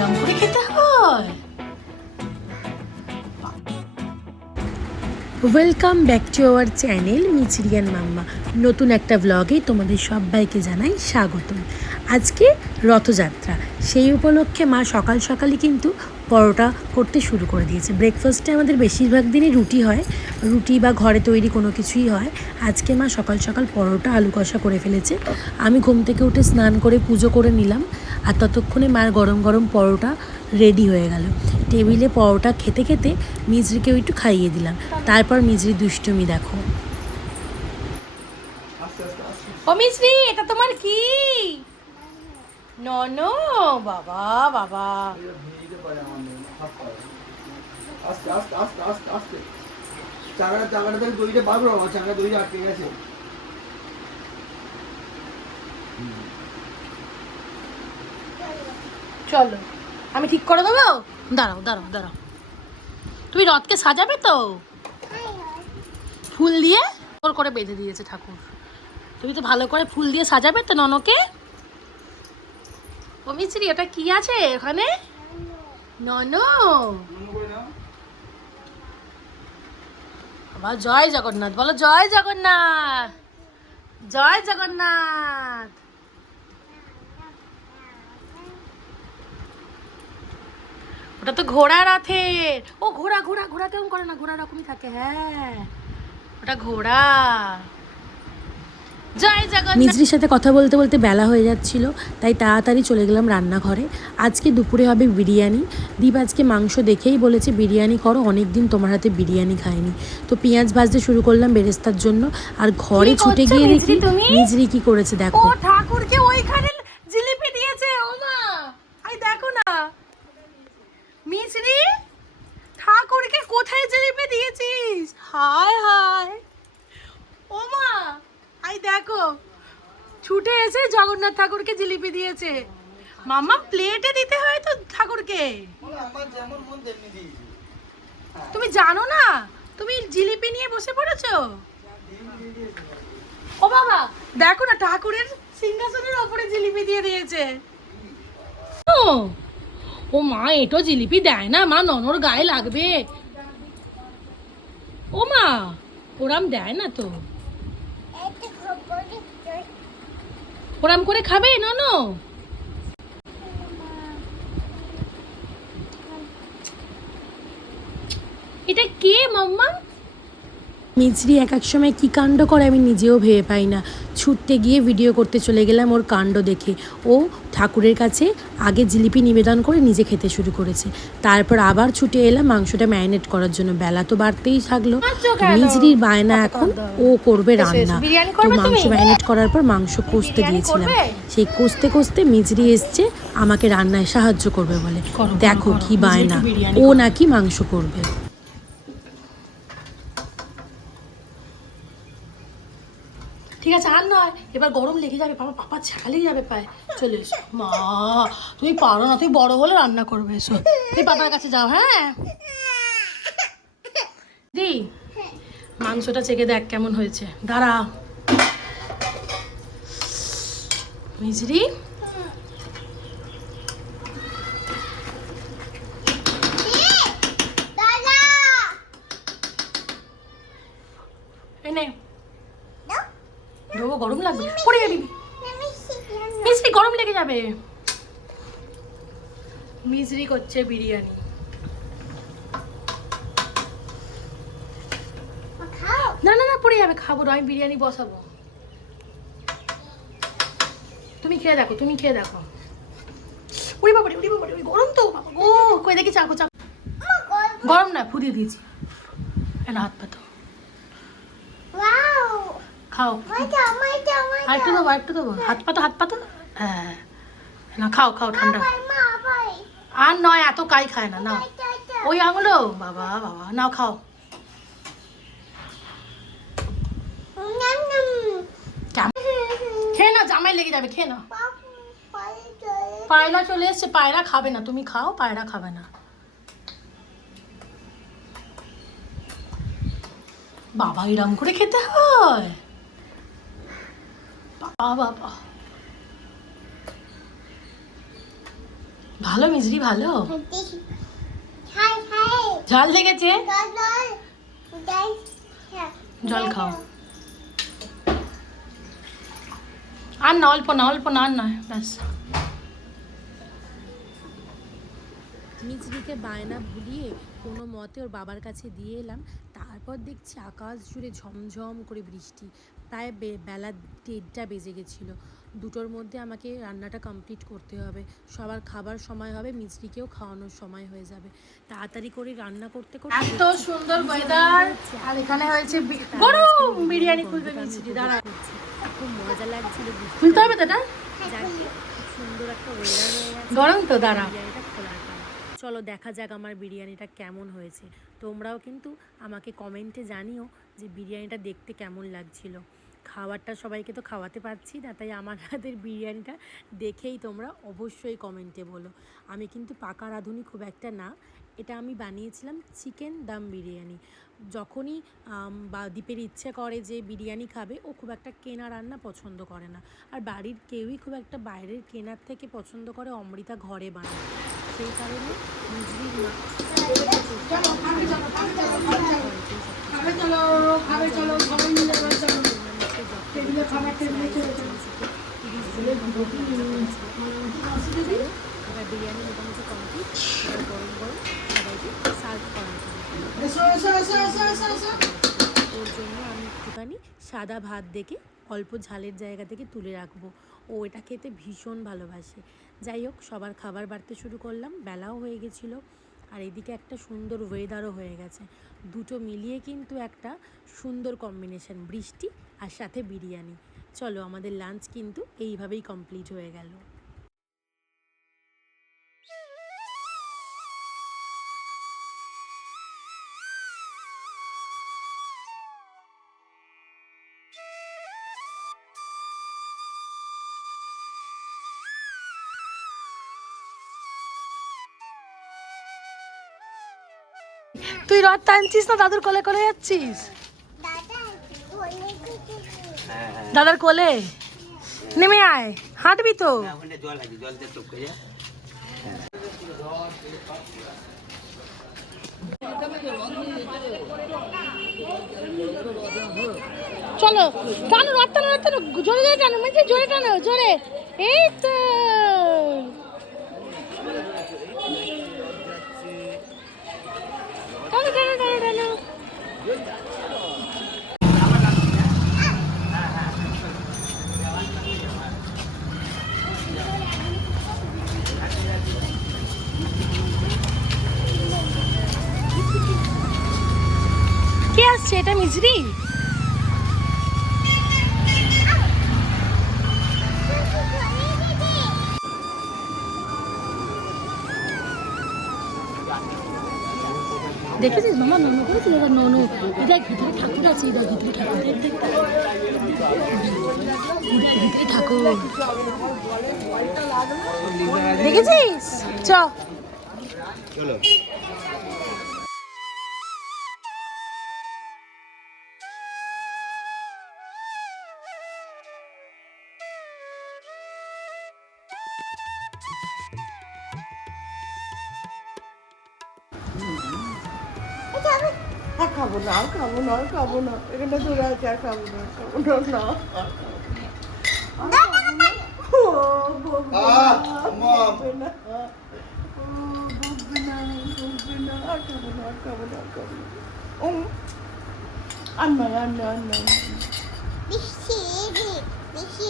এরম করে খেতে হয়। Welcome back to our channel মিচিরিয়ান মাম্মা। নতুন একটা ব্লগে তোমাদের সবাইকে জানাই স্বাগতম। আজকে রথযাত্রা। সেই উপলক্ষে মা সকাল সকালই কিন্তু পরোটা করতে শুরু করে দিয়েছে। ব্রেকফাস্টে আমাদের বেশিরভাগ দিনই রুটি হয়। রুটি বা ঘরে তৈরি কোনো কিছুই হয়। আজকে মা সকাল সকাল পরোটা, আলু কষা করে ফেলেছে। আমি ঘুম থেকে উঠে স্নান করে পুজো করে নিলাম আর ততক্ষণে মার গরম গরম পরোটা রেডি হয়ে গেল। টেবিলে পরোটা খেতে খেতে মিজরিকেও একটু খাইয়ে দিলাম। তারপর মিজরি দুষ্টুমি দেখো। ও মিজরি, এটা তোমার কি? নন বাবা বাবা। আস্তে আস্তে আস্তে আস্তে আস্তে। চাকাটা চাকাটা থেকে দড়িটা বার করো আমার চাকাটা দড়িটা আটকে গেছে। চলো। আমি ঠিক করে দেবো? দাঁড়াও দাঁড়াও দাঁড়াও। তুমি রথকে সাজাবে তো? ফুল দিয়ে? ওর করে বেঁধে দিয়েছে ঠাকুর। তুমি তো ভালো করে ফুল দিয়ে সাজাবে তো ননকে? ও মিস্ত্রি ওটা কি আছে ওখানে নন আবার জয় জগন্নাথ, বলো, জয় জগন্নাথ জয় জগন্নাথ। ওটা তো ঘোড়া রথের। ও, ঘোড়া ঘোড়া ঘোড়া কেমন করে না, ঘোড়া রকমই থাকে হ্যাঁ। ওটা ঘোড়া। মিজরির সাথে কথা বলতে বলতে বেলা হয়ে যাচ্ছিল তাই তাড়াতাড়ি চলে গেলাম রান্নাঘরে। আজকে দুপুরে হবে বিরিয়ানি। দীপ আজকে মাংস দেখেই বলেছে বিরিয়ানি করো অনেক দিন তোমার হাতে বিরিয়ানি খায়নি তো পেঁয়াজ ভাজতে শুরু করলাম বেরেস্তার জন্য। আর ঘরে ছুটে গিয়ে দেখি মিজরি কি করেছে দেখো। ঠাকুরকে ওইখানে জিলিপি দিয়েছে ও মা আই দেখো না মিছরি ঠাকুরকে কোথায় জিলিপি দিয়েছিস হায় হায় ও মা আই দেখো ছুটে এসে জগন্নাথ ঠাকুরকে জিলিপি দিয়েছে। মামা প্লেটে দিতে হয় তো ঠাকুরকে। দিয়েছি তুমি জানো না? তুমি জিলিপি নিয়ে বসে পড়েছো? ও বাবা দেখো না ঠাকুরের সিংহাসনের ওপরে জিলিপি দিয়ে দিয়েছে। ও ও মা এটো জিলিপি দেয় না মা ননর গায়ে লাগবে। ও মা ওরাম দেয় না তো? ওরাম করে খাবে, ননো? এটা কে, মাম্মা? মিজরি এক এক সময় কি কাণ্ড করে আমি নিজেও ভেবে পাই না। ছুটতে গিয়ে ভিডিও করতে চলে গেলাম ওর কাণ্ড দেখে। ও ঠাকুরের কাছে আগে জিলিপি নিবেদন করে নিজে খেতে শুরু করেছে। তারপর আবার ছুটে এলাম মাংসটা ম্যারিনেট করার জন্য। বেলা তো বাড়তেই থাকল। মিজরির বায়না এখন ও করবে রান্না। তো মাংস? ম্যারিনেট করার পর মাংস কষতে দিয়েছিলাম সেই কষতে কষতে মিজরি এসছে আমাকে রান্নায় সাহায্য করবে বলে। দেখো কি বায়না। ও নাকি মাংস করবে ঠিক নয় এবার গরম লেগে যাবে, বাবা পাপা লেগে যাবে পায়। চলে এসো। মা, তুমি পারো না তুই বড় হলে রান্না করবে, এসো। তুই পাপার কাছে যাও হ্যাঁ? দি, মাংসটা চেকে দেখ কেমন হয়েছে। দাঁড়া। মিজরি এনে দেবো গরম লাগবে। পড়ে যাবি। মিজরি গরম লেগে যাবে। মিজরি করছে বিরিয়ানি। না না না পড়ে যাবে খাব না আমি বিরিয়ানি বসাবো। তুমি খেয়ে দেখো তুমি খেয়ে দেখো। উড়ি বাবা উড়ি বাবা উড়ি গরম তো বাবা ও কই দেখি চাকো চাকো। গরম। না ফুদিয়ে দিয়েছি। এটা হাত পাতো খাও। আর একটু দেবো আর একটু দেবো। হাত পাতো হাত পাতো? হ্যাঁ। না, খাও খাও, ঠান্ডা। আর নয়, এত কাই খায় না না ওই আঙুলো। বাবা বাবা, নাও, খাও? খেয়ে না জামাই লেগে যাবে, খেয়ে না পায়রা চলে এসছে, পায়রা খাবে না। তুমি খাও, পায়রা খাবে না। বাবা, এরম করে খেতে হয়। বাবা ভালো মিজরি ভালো? ঝাল লেগেছে? জল জল। জল খাও। আর না অল্প না অল্প না আর নয় ব্যাস। মিজরিকে বায়না ভুলিয়ে কোনো মতে ওর বাবার কাছে দিয়ে এলাম। তারপর দেখছি আকাশ জুড়ে ঝমঝম করে বৃষ্টি। প্রায় বে- বেলা দেড়টা বেজে গেছিল। দুটোর মধ্যে আমাকে রান্নাটা কমপ্লিট করতে হবে। সবার খাবার সময় হবে মিজরিকেও খাওয়ানোর সময় হয়ে যাবে। তাড়াতাড়ি করে রান্না করতে করতে এত সুন্দর ওয়েদার আর এখানে হয়েছে গরম! বিরিয়ানি খুলবে মিষ্টি দাঁড়া। করছি। খুব মজা লাগছিল খুলতে হবে খুব সুন্দর একটা ওয়েদার গরম তো দাঁড়া। চলো দেখা যাক আমার বিরিয়ানিটা কেমন হয়েছে। তোমরাও কিন্তু আমাকে কমেন্টে জানিও যে বিরিয়ানিটা দেখতে কেমন লাগছিল। খাবারটা সবাইকে তো খাওয়াতে পারছি না, তাই আমার হাতের বিরিয়ানিটা দেখেই তোমরা অবশ্যই কমেন্টে বলো। আমি কিন্তু পাকা রাঁধুনি খুব একটা না, এটা আমি বানিয়েছিলাম চিকেন দাম বিরিয়ানি। যখনই বা দ্বীপের ইচ্ছে করে যে বিরিয়ানি খাবে, ও খুব একটা কেনা রান্না পছন্দ করে না। আর বাড়ির কেউই খুব একটা বাইরের কেনার থেকে পছন্দ করে অমৃতা ঘরে বানায়। সেই কারণে মা খাবে চলো খাবে চলো সবাই মিলে চলো। টেবিলে খাবার টেবিলে চলে চলো বিরিয়ানি মোটামুটি কমপ্লিট গরম গরম সবাইকে সার্ভ করা ওর জন্য আমি একটুখানি সাদা ভাত দেখে অল্প ঝালের জায়গা থেকে তুলে রাখব। ও এটা খেতে ভীষণ ভালোবাসে। যাই হোক সবার খাবার বাড়তে শুরু করলাম বেলাও হয়ে গেছিল আর এদিকে একটা সুন্দর ওয়েদারও হয়ে গেছে। দুটো মিলিয়ে কিন্তু একটা সুন্দর কম্বিনেশন বৃষ্টি আর সাথে বিরিয়ানি। চলো, আমাদের লাঞ্চ কিন্তু এইভাবেই কমপ্লিট হয়ে গেল। তুই রথ টানছিস না? দাদুর কোলে কোলে যাচ্ছিস দাদা বলে কিছু দাদার কোলে? নেমে আয়, হাঁটবি তো। চলো, টানো টানো টানো জোরে জোরে টানো মানে জোরে টানো, জোরে। এই তো। আসছে এটা মিজরি? দেখেছিস? মামা ননু করেছিল এটা ননু এটা ভিতরে ঠাকুর আছে এটা ভিতরে ঠাকুর। ভিতরে ঠাকুর। দেখেছিস? চলো খাব না খাব না। আছে আর খাব না খাব না না। বৃষ্টি বৃষ্টি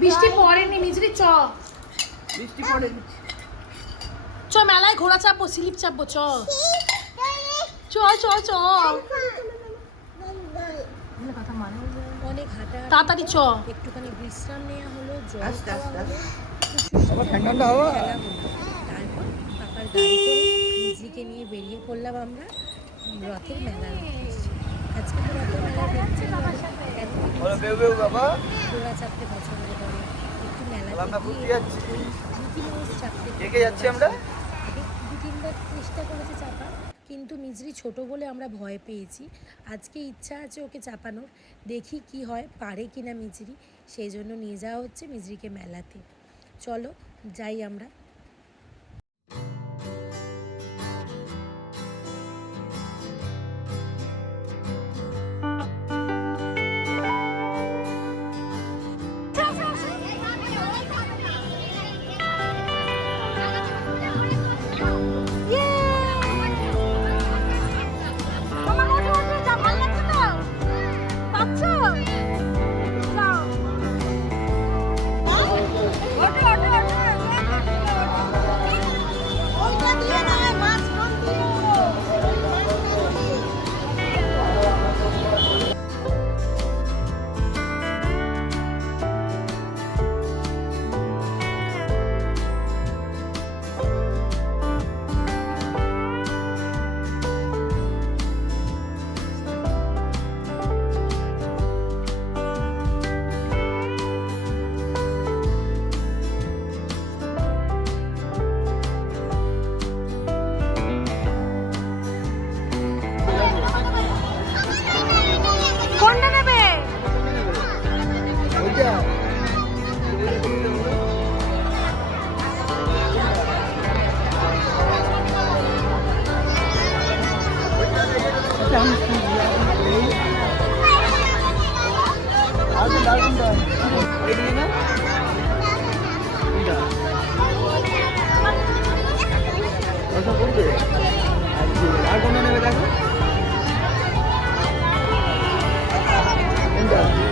বৃষ্টি পড়েনি মিজরি চ। বৃষ্টি পড়ে চ মেলায় ঘোড়া চাপবো স্লিপ চাপবো চ। চ চ চ কথা অনেক হাঁটা তাড়াতাড়ি চ। একটুখানি বিশ্রাম নেওয়া হলো জল ঠান্ডা হাওয়া তারপর পাপার গাড়ি করে নিজেকে নিয়ে বেরিয়ে পড়লাম আমরা রথের উদ্দেশ্যে আজকে তো রথের মেলা দেখছি বাবা। ঘোড়া চাপতে পছন্দ করে একটু মেলা আমরা ঘুরতে মিকি মাউস চাপতে কে কে যাচ্ছি আমরা? দু তিনবার চেষ্টা করেছে চাপা। কিন্তু মিজরি ছোট বলে আমরা ভয় পেয়েছি। আজকে ইচ্ছা আছে ওকে চাপানোর। দেখি কি হয়, পারে কি না মিজরি। সেই জন্য নিয়ে যাওয়া হচ্ছে মিজরিকে মেলাতে। চলো, যাই আমরা। trăm thì Hãy subscribe cho kênh Ghiền Mì Gõ Để không bỏ lỡ những video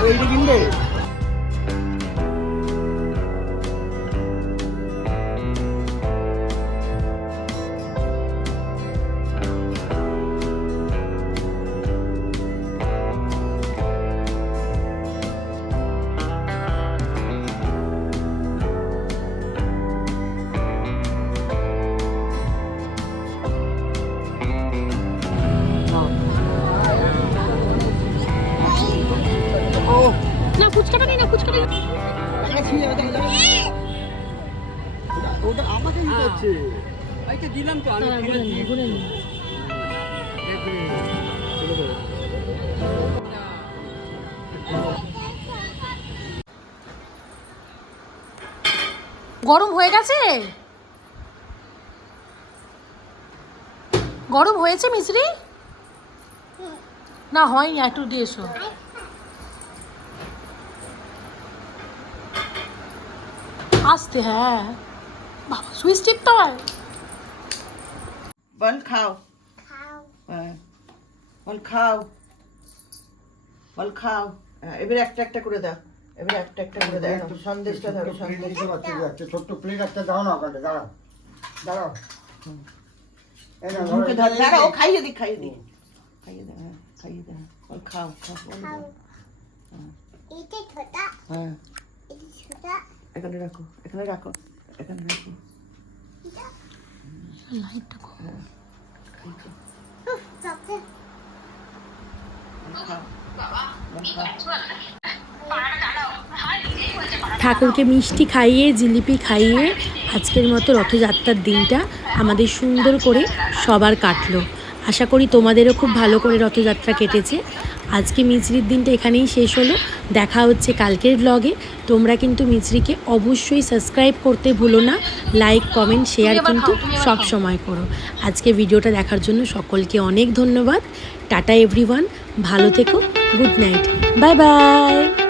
hấp dẫn ওটা- আমাকে দিতে হচ্ছে। আচ্ছা দিলাম তো আমি দিয়ে। গুনে নে। গরম হয়ে গেছে? গরম হয়েছে মিশ্রি না হয়নি একটু দিয়ে এসো। আসতে হ্যাঁ। বাবা সুইচ টিপতে হয় বল খাও। খাও। হ্যাঁ। বল খাও। বল খাও। হ্যাঁ, এবারে একটা একটা করে দাও। এবারে একটা একটা করে দাও। একটু সন্দেশটা ধরো সন্দেশ। ছোট্ট প্লেট একটা দাও না ওখানে দাঁড়াও। দাঁড়াও। ধরো, দাঁড়া খাইয়ে দি খাইয়ে দি খাইয়ে দাও হ্যাঁ খাইয়ে দাও। বল খাও খাও দাও। এটা ছোটা। হ্যাঁ। এটা ছোটা। এখানে রাখো এখানে রাখো। ঠাকুরকে মিষ্টি খাইয়ে জিলিপি খাইয়ে আজকের মতো রথযাত্রার দিনটা আমাদের সুন্দর করে সবার কাটলো। আশা করি তোমাদেরও খুব ভালো করে রথযাত্রা কেটেছে। আজকে মিছরির দিনটা এখানেই শেষ হলো। দেখা হচ্ছে কালকের ব্লগে তোমরা কিন্তু মিছরিকে অবশ্যই সাবস্ক্রাইব করতে ভুলো না। লাইক কমেন্ট শেয়ার কিন্তু সব সময় করো। আজকে ভিডিওটা দেখার জন্য সকলকে অনেক ধন্যবাদ। টাটা এভরিওয়ান ভালো থেকো। Good night bye bye